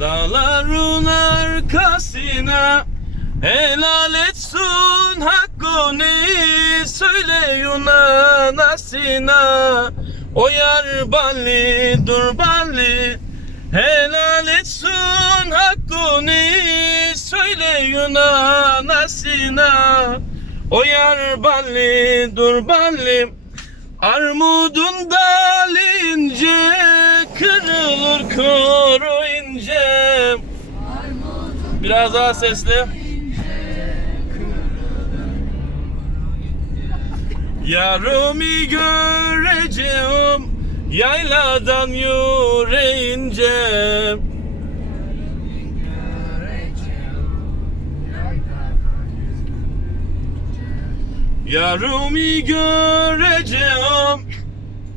Dağların arkasına Helal etsin hakkını Söyle Yunan asina O yar balli dur balli Helal etsin hakkını Söyle Yunan asina O yar balli dur balli Armudun dalince kırılır kuru Biraz daha sesli. Yarımı göreceğim yayladan yüreğince. Yarımı göreceğim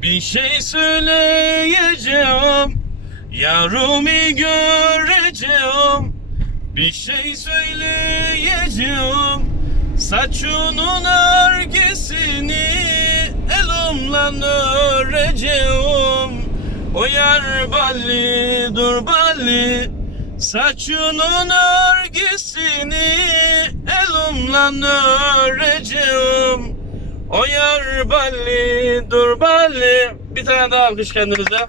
Bir şey söyleyeceğim Yarımı göreceğim Bir şey söyleyeceğim. Saçının örgesini Elimle öreceğim. O yar balli dur balli Saçının örgüsünü elimle öreceğim. O yar balli dur balli Bir tane daha alkış kendinize